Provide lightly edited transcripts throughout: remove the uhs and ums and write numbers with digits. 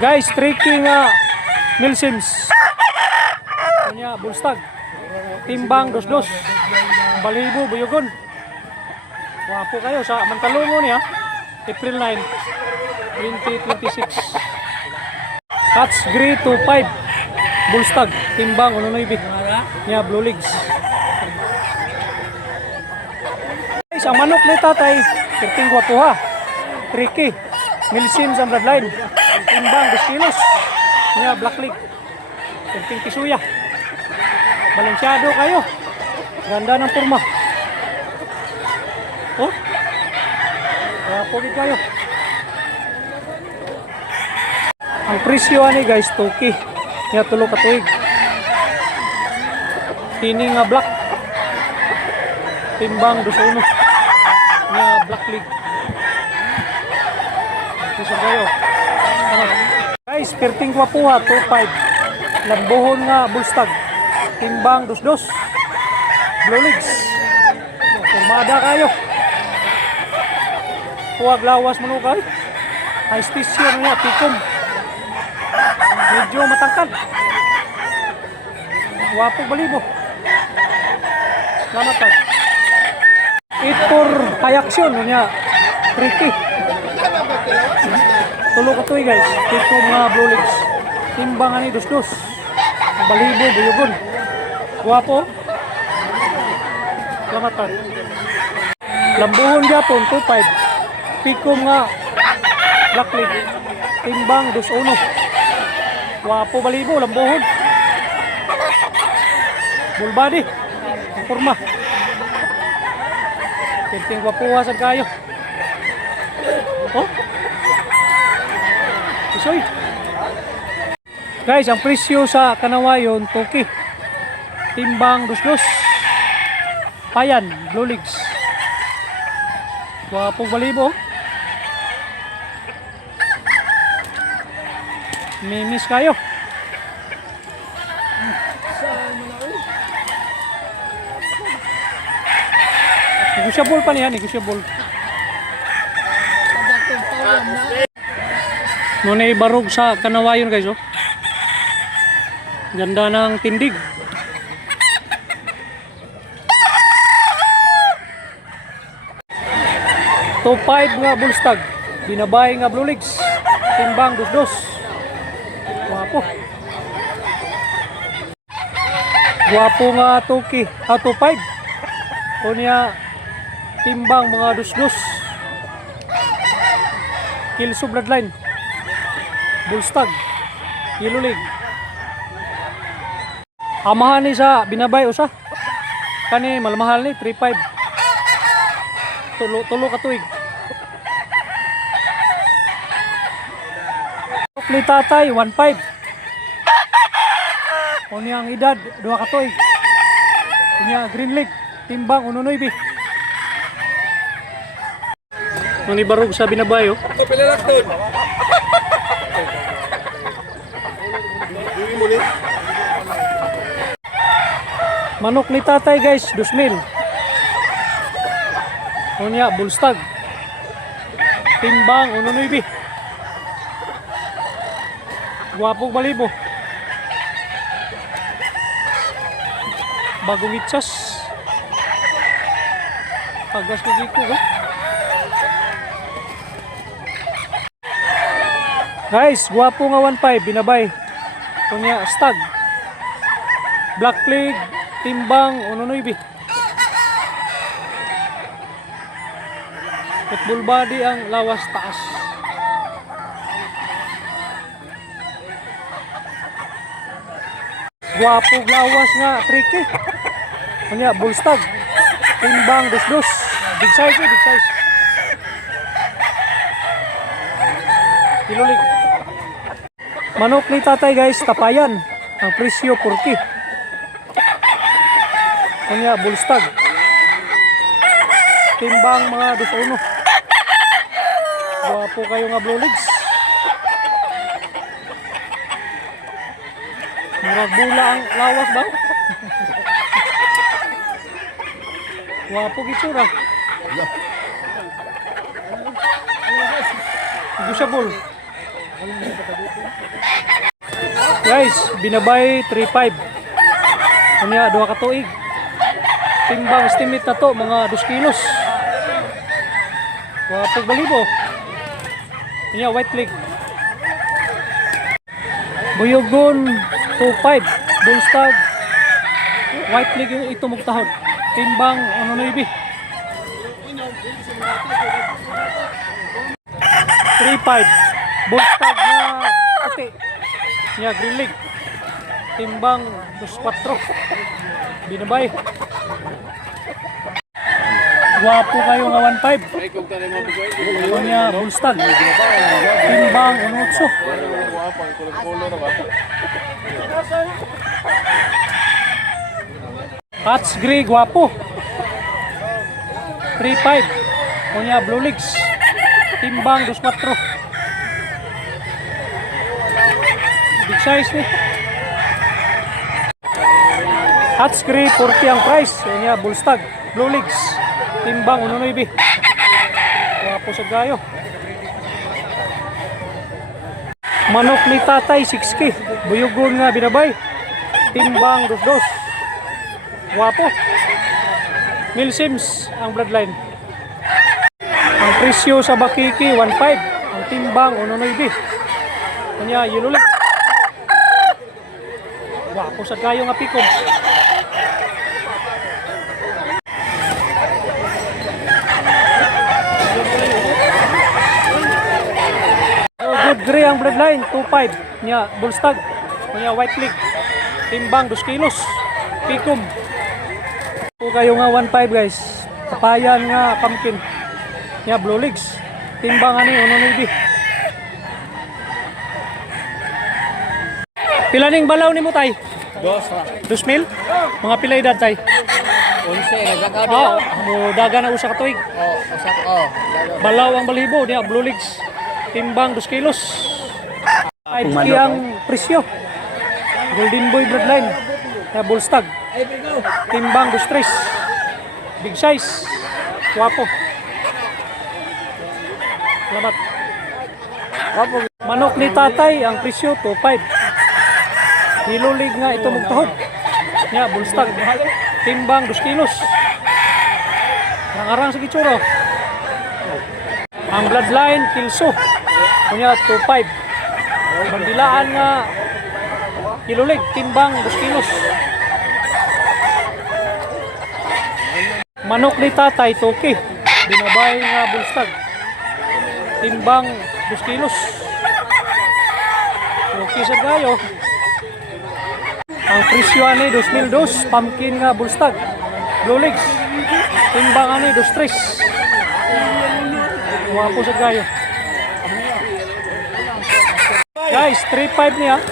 Guys, tricky nga Milsims. Kanya bulstag. Timbang dos-dos. Balibo Buyugon. Wapo kayo sa Mantalungo niya. April 9, 2026. Cats Gray 25. Bulstag. Timbang 1.9. Niya Blue Legs. Guys, ang manok ni tatay. Perting wapo ha. Tricky. Milsims ang bloodline. Timbang 2 kilos. Niya Black Leg. Perting Kisuya. Balansyado kayo. Ganda ng forma. Oh. Pugid kayo. Ang presyo ani guys, toki. Niya tulo ka tuig. Kini nga black. Timbang 21. Niya Black Leg. Isa kayo. Guys, perting wapuha 25. Lambuhon nga bulstag. Timbang 22. Blue Legs. Formada kayo. Huwag lawas manukay. High station niya, pikom. Medyo matangkad. Wapo balibo. Salamat pa. Itor high action niya. Tricky. Tulo ka tuloy guys. Pikom nga Blue Legs. Timbang ani 22. Balibo, Buyugon. Wapo. Salamat pa. Lambuhon Japon 25. Pikom nga Black Leg. Timbang 21. Wapo balibo, lambuhon. Full body. Ang forma. Perting wapuha sa kayo. Oh. Isoy. Guys, ang presyo sa kanawayon toki. Timbang 22. Payan, Blue Legs. Wapo balibo. Mimis kayo. Negosyable pa niya, negosyable. Nung ibarog sa kanawayon guys, oh. Ganda ng tindig. Top 5 nga bulstag. Binabay nga Blue Legs. Timbang 22. Wapo. Wapo nga toki. Top 5. O niya timbang mga 22. Kilso bloodline. Bulstag. Yellow Leg. Amahan ni sa binabay usa. Kani malmahal ni 3.5. Tulo ka tuig. Ni tatay 1.5. O niyang edad 2 ka tuig. O niya Green Leg. Timbang 1.9. Nung ibarog sa binabayo. Manok ni tatay guys 2,000. O niya bulstag. Timbang 1.9. Guwapong balibo. Bagong itsas. Pagas ko dito ha. Guys, guwapo nga 1.5 binabay. Kunya stag. Black Leg. Timbang 1.9. Football body ang lawas taas. Guwapong lawas nga tricky. Kunya bulstag. Timbang 22. Big size eh, big size. Kilo Leg. Manok ni tatay guys, tapayan. Ang presyo 40. Kunya bulstag. Timbang mga 21. Guwapo kayo nga Blue Legs. Murag bula ang lawas ba? Guwapo gitsura. Negosyable. Guys, binabay 3.5. Kanya, 2 ka tuig. Timbang estimate na to, mga 2 kilos. Wapag balibo. Kanya, white leg. Buyogon 2.5. Bullstag. White leg yung ito magtahod. Timbang, ano na ibi? 3.5. Bullstag na ate. Kanya, green leg. Timbang 2.4. Binabay. Guwapo kayo nga 1.5. Ano niya, bullstag. Timbang 1.8. Hats gray, guwapo. 3.5. Ano niya, blue legs. Timbang 2.4. Big size ni. Hats gray, 40 ang price. Ano niya, bullstag. Blue legs. Timbang 1.9. Guwapo sa gayo. Manok ni tatay 6K. Buyugon nga binabay. Timbang 2.2. Guwapo. Milsims ang bloodline. Ang presyo sa bakiki 1.5. Ang timbang 1.9. Kanya yellow leg. Guwapo sa gayo nga pikom. Good gray ang bloodline, 2.5 niya, bullstag, niya white leg, timbang 2 kilos, pikum. Po kayo nga 1.5 guys, papayan nga pumpkin, niya blue legs, timbang ani, 1.9. Pila ning balaw ni mo tay? 2,000? Mga pila edad tay? 11 nagagaw Oh, mo daga na usa ka tuig. usak oh. Balaw ang balibo niya, blue legs. Timbang 2 kilos. 5K ang presyo. Golden Boy bloodline. Na bullstag. Timbang 2.3. Big size. Guwapo. Salamat. Manok ni tatay ang presyo 2.5. Hilulig nga ito magtahod. Nya bullstag. Timbang 2 kilos. Nangarang sa gitsura. Ang bloodline kilso. Kunya 2.5. Bandilaan nga kilulig, timbang 2 kilos. Manok ni tatay 2K. Binabay nga bullstag. Timbang 2 kilos. Okay sa gayo. Ang presyo ani 2,002. Pumpkin nga bullstag. Blue legs. Timbang ani 2.3. Guwapo sa gayo. Guys, 3.5 niya.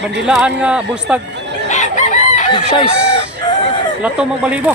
Bandilaan nga bullstag. Big size. Lato magbalibo.